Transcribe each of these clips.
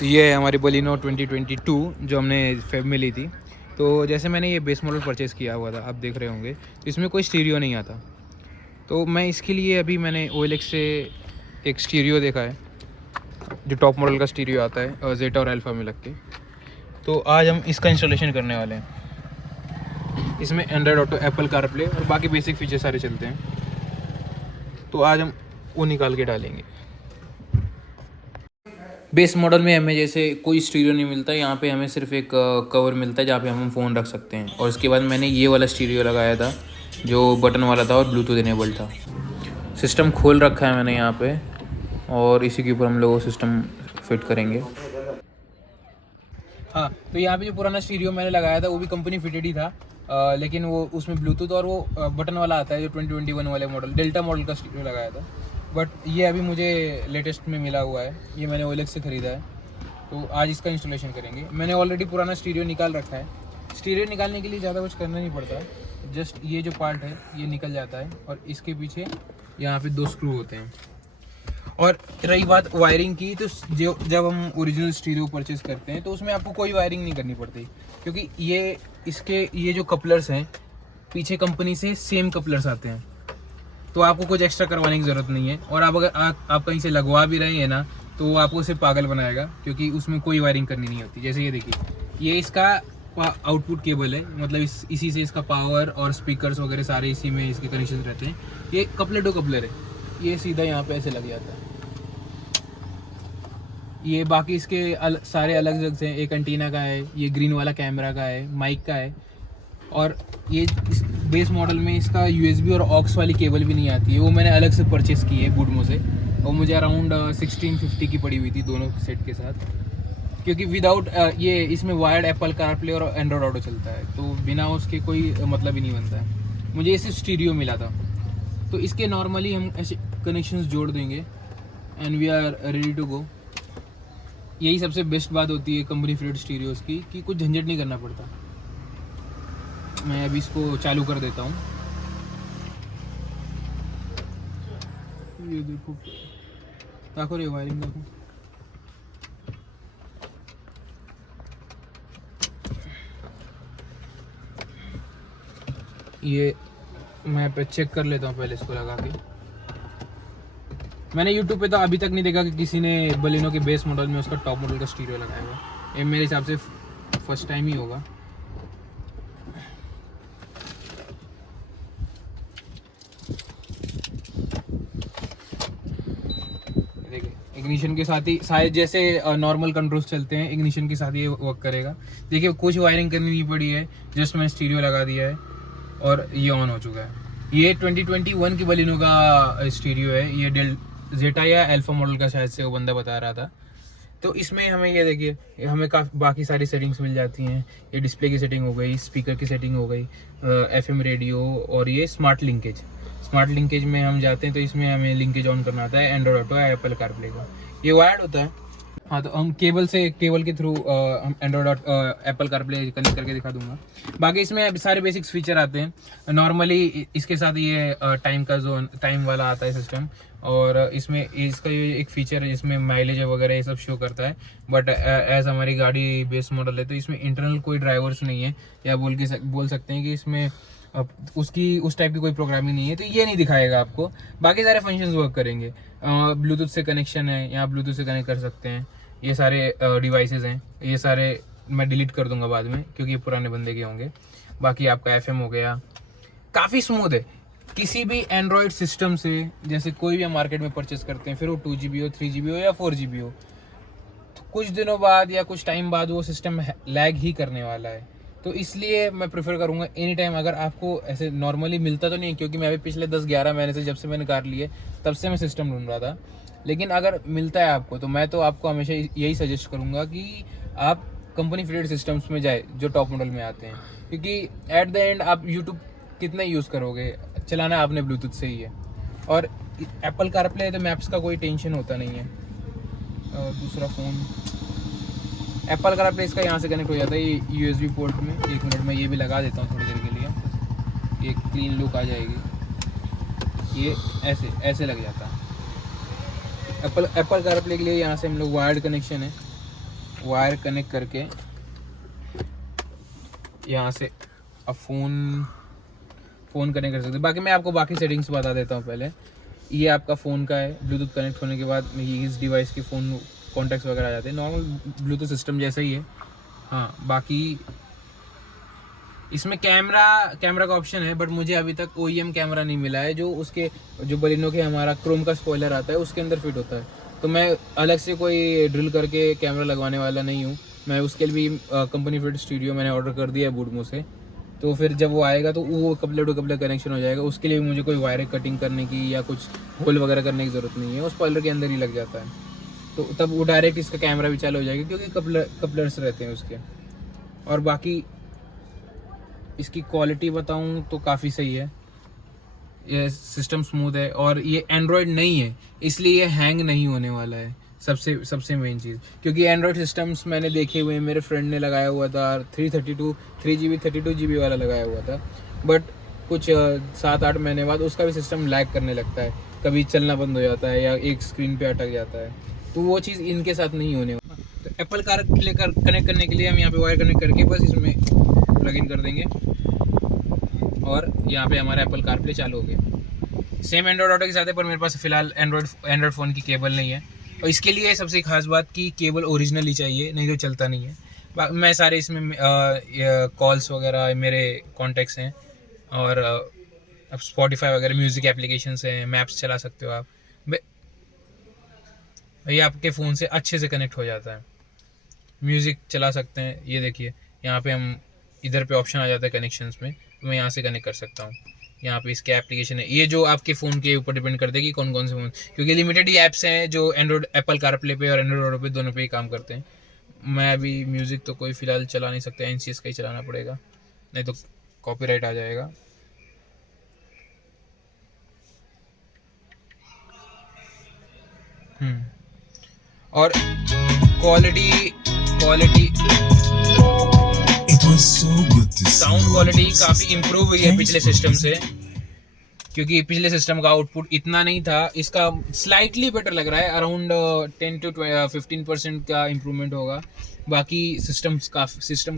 तो ये है हमारी बलिनो 2022 जो हमने फेब में ली थी। तो जैसे मैंने ये बेस मॉडल परचेज़ किया हुआ था, आप देख रहे होंगे, तो इसमें कोई स्टीरियो नहीं आता। तो मैं इसके लिए अभी मैंने OLX से एक स्टीरियो देखा है जो टॉप मॉडल का स्टीरियो आता है जेटा और अल्फा में लग के। तो आज हम इसका इंस्टॉलेशन करने वाले हैं। इसमें एंड्रॉयड ऑटो, एप्पल कारप्ले और बाकी बेसिक फीचर सारे चलते हैं। तो आज हम वो निकाल के डालेंगे। बेस मॉडल में हमें जैसे कोई स्टीरियो नहीं मिलता, यहाँ पे हमें सिर्फ एक कवर मिलता है जहाँ पे हम फ़ोन रख सकते हैं। और उसके बाद मैंने ये वाला स्टीरियो लगाया था जो बटन वाला था और ब्लूटूथ इनेबल था। सिस्टम खोल रखा है मैंने यहाँ पे और इसी के ऊपर हम लोग सिस्टम फिट करेंगे। हाँ, तो यहाँ पे जो पुराना स्टीरियो मैंने लगाया था वो भी कंपनी फिटेड ही था, लेकिन वो उसमें ब्लूटूथ और वो बटन वाला आता है जो 2021 वाले मॉडल डेल्टा मॉडल का स्टीरियो लगाया था। बट ये अभी मुझे लेटेस्ट में मिला हुआ है, ये मैंने OLX से ख़रीदा है। तो आज इसका इंस्टॉलेशन करेंगे। मैंने ऑलरेडी पुराना स्टीरियो निकाल रखा है। स्टीरियो निकालने के लिए ज़्यादा कुछ करना नहीं पड़ता, जस्ट ये जो पार्ट है ये निकल जाता है और इसके पीछे यहाँ पे 2 स्क्रू होते हैं। और रही बात वायरिंग की, तो जो जब हम ओरिजिनल स्टीरियो परचेज़ करते हैं तो उसमें आपको कोई वायरिंग नहीं करनी पड़ती, क्योंकि ये जो कपलर्स हैं पीछे कंपनी से सेम कपलर्स आते हैं, तो आपको कुछ एक्स्ट्रा करवाने की ज़रूरत नहीं है। और आप अगर आप कहीं से लगवा भी रहे हैं ना, तो वो आपको उसे पागल बनाएगा, क्योंकि उसमें कोई वायरिंग करनी नहीं होती। जैसे ये देखिए, ये इसका आउटपुट केबल है, मतलब इसी से इसका पावर और स्पीकर्स वगैरह सारे इसी में इसके कनेक्शन रहते हैं। ये कपलर टू कपलर है, ये सीधा यहाँ पे ऐसे लग जाता है। ये बाकी इसके सारे अलग अलग से, एक एंटीना का है, ये ग्रीन वाला कैमरा का है, माइक का है। और ये इस बेस मॉडल में इसका USB और ऑक्स वाली केबल भी नहीं आती है, वो मैंने अलग से परचेज़ की है बूडमो से, और मुझे अराउंड 1650 की पड़ी हुई थी दोनों सेट के साथ। क्योंकि विदाउट ये इसमें वायर्ड एप्पल कारप्ले और एंड्रॉयड ऑटो चलता है, तो बिना उसके कोई मतलब ही नहीं बनता है। मुझे इसे स्टीरियो मिला था, तो इसके नॉर्मली हम ऐसे कनेक्शंस जोड़ देंगे and we are ready to go. यही सबसे बेस्ट बात होती है कंपनी फिटेड स्टीरियोज़ की, कि कुछ झंझट नहीं करना पड़ता। मैं अभी इसको चालू कर देता हूँ। ये देखो रे, वायरिंग देखो। ये मैं पे चेक कर लेता हूँ पहले इसको लगा के। मैंने YouTube पे तो अभी तक नहीं देखा कि किसी ने बलिनो के बेस मॉडल में उसका टॉप मॉडल का स्टीरियो लगाया हुआ। ये मेरे हिसाब से फर्स्ट टाइम ही होगा। देखिए, इग्निशन के साथ ही शायद जैसे नॉर्मल कंट्रोल्स चलते हैं, इग्निशन के साथ ये वर्क करेगा। देखिए, कुछ वायरिंग करनी नहीं पड़ी है, जस्ट मैंने स्टीरियो लगा दिया है और ये ऑन हो चुका है। ये 2021 की बलिनो का स्टीरियो है, ये जेटा या अल्फा मॉडल का शायद से वो बंदा बता रहा था। तो इसमें हमें ये देखिए, हमें काफ़ी बाकी सारी सेटिंग्स मिल जाती हैं। ये डिस्प्ले की सेटिंग हो गई, स्पीकर की सेटिंग हो गई, FM रेडियो, और ये स्मार्ट लिंकेज में हम जाते हैं तो इसमें हमें लिंकेज ऑन करना आता है एंड्रॉयड ऑटो या एप्पल कारप्ले का। ये वायर्ड होता है। हाँ, तो हम केबल के थ्रू हम एंड्रॉयड एप्पल कारप्ले कनेक्ट करके दिखा दूंगा। बाकी इसमें सारे बेसिक्स फीचर आते हैं। नॉर्मली इसके साथ ये टाइम वाला आता है सिस्टम, और इसमें इसका ये एक फीचर है जिसमें माइलेज वगैरह ये सब शो करता है। बट एज हमारी गाड़ी बेस मॉडल है तो इसमें इंटरनल कोई ड्राइवर्स नहीं है, या बोल सकते हैं कि इसमें उस टाइप की कोई प्रोग्रामिंग नहीं है, तो ये नहीं दिखाएगा आपको। बाकी सारे फंक्शंस वर्क करेंगे। ब्लूटूथ से कनेक्शन है, यहाँ ब्लूटूथ से कनेक्ट कर सकते हैं। ये सारे डिवाइसेस हैं, ये सारे मैं डिलीट कर दूंगा बाद में, क्योंकि ये पुराने बंदे के होंगे। बाकी आपका FM हो गया, काफ़ी स्मूथ है। किसी भी एंड्रॉयड सिस्टम से, जैसे कोई भी हम मार्केट में परचेस करते हैं, फिर वो 2GB हो, 3GB हो या 4GB हो, तो कुछ दिनों बाद या कुछ टाइम बाद वो सिस्टम लैग ही करने वाला है। तो इसलिए मैं प्रेफर करूँगा एनी टाइम, अगर आपको ऐसे नॉर्मली मिलता तो नहीं, क्योंकि मैं अभी पिछले 10-11 महीने से, जब से मैंने कार ली है तब से मैं सिस्टम ढूंढ रहा था। लेकिन अगर मिलता है आपको, तो मैं तो आपको हमेशा यही सजेस्ट करूँगा कि आप कंपनी फिटेड सिस्टम्स में जाए जो टॉप मॉडल में आते हैं, क्योंकि एट द एंड आप यूट्यूब कितना यूज़ करोगे, चलाना आपने ब्लूटूथ से ही है। और एप्पल कारप्ले है तो मैप्स का कोई टेंशन होता नहीं है। दूसरा फ़ोन एप्पल कारप्ले इसका यहाँ से कनेक्ट हो जाता है, ये USB पोर्ट में। 1 मिनट में ये भी लगा देता हूँ थोड़ी देर के लिए, ये क्लीन लुक आ जाएगी। ये ऐसे लग जाता है। एप्पल कारप्ले के लिए यहाँ से हम लोग वायर्ड कनेक्शन है, वायर कनेक्ट करके यहाँ से अब फ़ोन कनेक्ट कर सकते हैं। बाकी मैं आपको बाकी सेटिंग्स बता देता हूँ पहले। ये आपका फ़ोन का है, ब्लूटूथ कनेक्ट होने के बाद इस डिवाइस के फ़ोन कॉन्टैक्ट्स वगैरह आ जाते हैं, नॉर्मल ब्लूटूथ सिस्टम जैसा ही है। हाँ, बाकी इसमें कैमरा का ऑप्शन है, बट मुझे अभी तक OEM कैमरा नहीं मिला है जो बलिनो के हमारा क्रोम का स्पॉइलर आता है उसके अंदर फिट होता है। तो मैं अलग से कोई ड्रिल करके कैमरा लगवाने वाला नहीं हूँ। मैं उसके लिए भी कंपनी फिट स्टूडियो मैंने ऑर्डर कर दिया है बूडमो से। तो फिर जब वो आएगा तो वो कपड़े टू कपड़े कनेक्शन हो जाएगा। उसके लिए मुझे कोई वायर कटिंग करने की या कुछ होल वगैरह करने की ज़रूरत नहीं है, वो स्पॉइलर के अंदर ही लग जाता है। तो तब वो डायरेक्ट इसका कैमरा भी चालू हो जाएगा क्योंकि कपलर्स रहते हैं उसके। और बाकी इसकी क्वालिटी बताऊं तो काफ़ी सही है, ये सिस्टम स्मूथ है और ये एंड्रॉयड नहीं है इसलिए ये हैंग नहीं होने वाला है। सबसे मेन चीज़, क्योंकि एंड्रॉयड सिस्टम्स मैंने देखे हुए हैं, मेरे फ्रेंड ने लगाया हुआ था 3GB 32GB वाला लगाया हुआ था, बट कुछ 7-8 महीने बाद उसका भी सिस्टम लैग करने लगता है, कभी चलना बंद हो जाता है या एक स्क्रीन पे अटक जाता है। तो वो चीज़ इनके साथ नहीं होने वाला। तो एप्पल कार कनेक्ट करने के लिए हम यहाँ पे वायर कनेक्ट करके बस इसमें प्लग इन कर देंगे और यहाँ पे हमारा एप्पल कारप्ले चालू हो गया। सेम एंड्रॉयड ऑटो के साथ है, पर मेरे पास फ़िलहाल एंड्रॉयड फ़ोन की केबल नहीं है। और इसके लिए सबसे खास बात कि केबल ओरिजिनल ही चाहिए, नहीं तो चलता नहीं है। मैं सारे इसमें कॉल्स वगैरह मेरे कॉन्टेक्ट्स हैं और अब स्पॉटिफाई वगैरह म्यूज़िक एप्लीकेशंस हैं, मैप्स चला सकते हो आप। ये आपके फ़ोन से अच्छे से कनेक्ट हो जाता है, म्यूज़िक चला सकते हैं। ये देखिए यहाँ पे हम इधर पे ऑप्शन आ जाता है कनेक्शंस में, तो मैं यहाँ से कनेक्ट कर सकता हूँ। यहाँ पे इसके एप्लीकेशन है, ये जो आपके फ़ोन के ऊपर डिपेंड करता है कि कौन कौन से फ़ोन, क्योंकि लिमिटेड ही ऐप्स हैं जो एप्पल कारप्ले पे और एंड्रॉयड ऑटो पे दोनों पे ही काम करते हैं। मैं अभी म्यूज़िक तो कोई फ़िलहाल चला नहीं सकता, NCS का ही चलाना पड़ेगा, नहीं तो कॉपीराइट आ जाएगा। और क्वालिटी साउंड क्वालिटी काफ़ी इम्प्रूव हुई है पिछले सिस्टम से, क्योंकि पिछले सिस्टम का आउटपुट इतना नहीं था, इसका स्लाइटली बेटर लग रहा है, अराउंड 10 to 15% का इम्प्रूवमेंट होगा। बाकी सिस्टम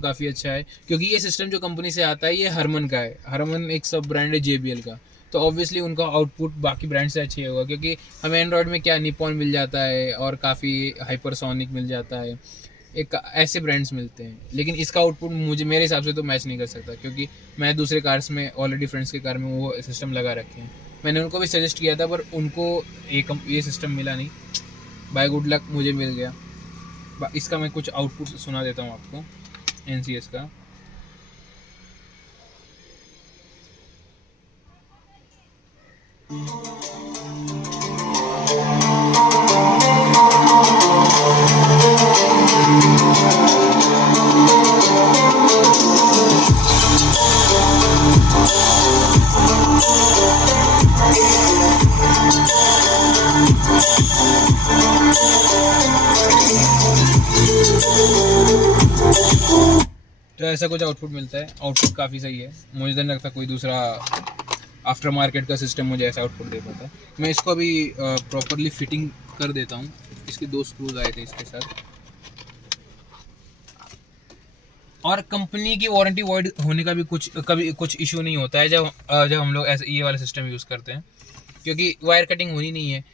काफ़ी अच्छा है, क्योंकि ये सिस्टम जो कंपनी से आता है ये हरमन का है। हरमन एक सब ब्रांड है JBL का, तो ऑब्वियसली उनका आउटपुट बाकी ब्रांड से अच्छी होगा, क्योंकि हमें एंड्रॉयड में क्या निपॉन मिल जाता है और काफ़ी हाइपरसोनिक मिल जाता है, एक ऐसे ब्रांड्स मिलते हैं। लेकिन इसका आउटपुट मेरे हिसाब से तो मैच नहीं कर सकता, क्योंकि मैं दूसरे कार्स में ऑलरेडी फ्रेंड्स के कार में वो सिस्टम लगा रखे हैं। मैंने उनको भी सजेस्ट किया था, पर उनको ये सिस्टम मिला नहीं। बाय गुड लक मुझे मिल गया। इसका मैं कुछ आउटपुट सुना देता हूँ आपको NCS का। तो ऐसा कुछ आउटपुट मिलता है, आउटपुट काफ़ी सही है। मुझे नहीं लगता कोई दूसरा आफ्टर मार्केट का सिस्टम मुझे ऐसा आउटपुट दे पाता है। मैं इसको अभी प्रॉपरली फिटिंग कर देता हूँ। इसके 2 स्क्रूज आए थे इसके साथ, और कंपनी की वारंटी वॉइड होने का भी कभी कुछ इशू नहीं होता है जब हम लोग ऐसे ये वाला सिस्टम यूज़ करते हैं, क्योंकि वायर कटिंग होनी नहीं है।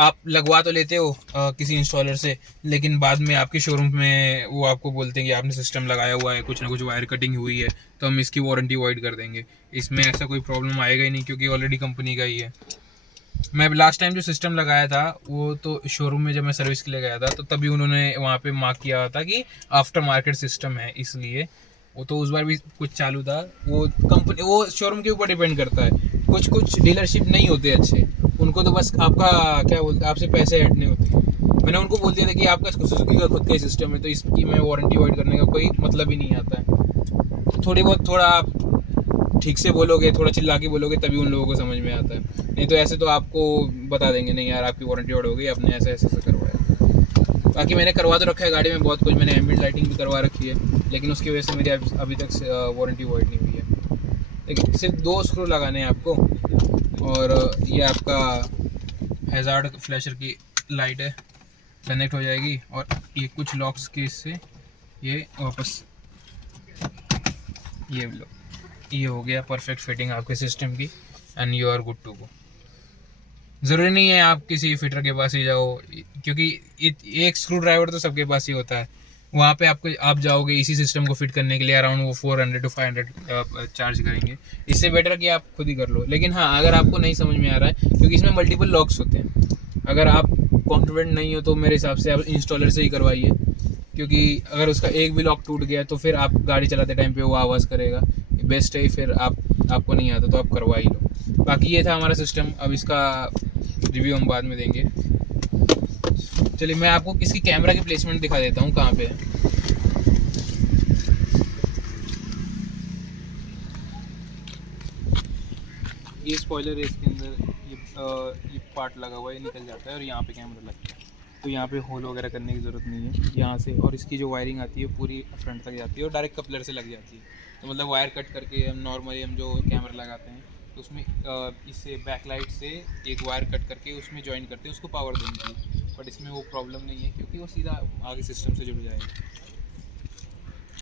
आप लगवा तो लेते हो किसी इंस्टॉलर से, लेकिन बाद में आपके शोरूम में वो आपको बोलते हैं कि आपने सिस्टम लगाया हुआ है, कुछ ना कुछ वायर कटिंग हुई है, तो हम इसकी वारंटी वॉइड कर देंगे। इसमें ऐसा कोई प्रॉब्लम आएगा ही नहीं, क्योंकि ऑलरेडी कंपनी का ही है। मैं लास्ट टाइम जो सिस्टम लगाया था वो तो शोरूम में जब मैं सर्विस के लिए गया था, तो तभी उन्होंने वहाँ पे मार्क किया हुआ था कि आफ्टर मार्केट सिस्टम है, इसलिए वो तो उस बार भी कुछ चालू था। वो शोरूम के ऊपर डिपेंड करता है। कुछ डीलरशिप नहीं होते अच्छे, उनको तो बस आपका क्या बोलते हैं, आपसे पैसे हटने होते हैं। मैंने उनको बोल दिया था कि आपका सुजुकी का खुद का ही सिस्टम है, तो इसकी मैं वारंटी वॉइड करने का कोई मतलब ही नहीं आता है। थोड़ा आप ठीक से बोलोगे, थोड़ा चिल्ला के बोलोगे, तभी उन लोगों को समझ में आता है। नहीं तो ऐसे तो आपको बता देंगे, नहीं यार आपकी वारंटी वॉइड हो गई, आपने ऐसे करवाया। बाकी मैंने करवा तो रखा है गाड़ी में बहुत कुछ, मैंने एम्बिएंट लाइटिंग भी करवा रखी है, लेकिन उसकी वजह से मेरी अभी तक वारंटी वॉइड नहीं हुई है। लेकिन सिर्फ 2 स्क्रू लगाने हैं आपको, और ये आपका हैज़ार्ड फ्लैशर की लाइट है, कनेक्ट हो जाएगी। और ये कुछ लॉक्स के इससे ये वापस ये हो गया परफेक्ट फिटिंग आपके सिस्टम की, and you are good to go. ज़रूरी नहीं है आप किसी फिटर के पास ही जाओ, क्योंकि एक स्क्रू ड्राइवर तो सबके पास ही होता है। वहाँ पे आप जाओगे इसी सिस्टम को फिट करने के लिए अराउंड वो 400 to 500 चार्ज करेंगे। इससे बेटर कि आप खुद ही कर लो। लेकिन हाँ, अगर आपको नहीं समझ में आ रहा है, क्योंकि इसमें मल्टीपल लॉक्स होते हैं, अगर आप कॉन्फिडेंट नहीं हो तो मेरे हिसाब से आप इंस्टॉलर से ही करवाइए, क्योंकि अगर उसका एक भी लॉक टूट गया तो फिर आप गाड़ी चलाते टाइम पे वो आवाज़ करेगा। बेस्ट है फिर आपको नहीं आता तो आप करवा ही लो। बाकी ये था हमारा सिस्टम, अब इसका रिव्यू हम बाद में देंगे। चलिए मैं आपको इसकी कैमरा की प्लेसमेंट दिखा देता हूँ कहाँ पे है। ये स्पॉइलर है, इसके अंदर ये पार्ट लगा हुआ है, निकल जाता है और यहाँ पे कैमरा लगता है, तो यहाँ पे होल वगैरह करने की ज़रूरत नहीं है यहाँ से। और इसकी जो वायरिंग आती है पूरी फ्रंट तक जाती है और डायरेक्ट कपलर से लग जाती है। तो मतलब वायर कट करके हम नॉर्मली हम जो कैमरा लगाते हैं तो उसमें इससे बैकलाइट से एक वायर कट करके उसमें ज्वाइन करते हैं उसको पावर देने की। बट इसमें वो प्रॉब्लम नहीं है क्योंकि वो सीधा आगे सिस्टम से जुड़ जाएगा।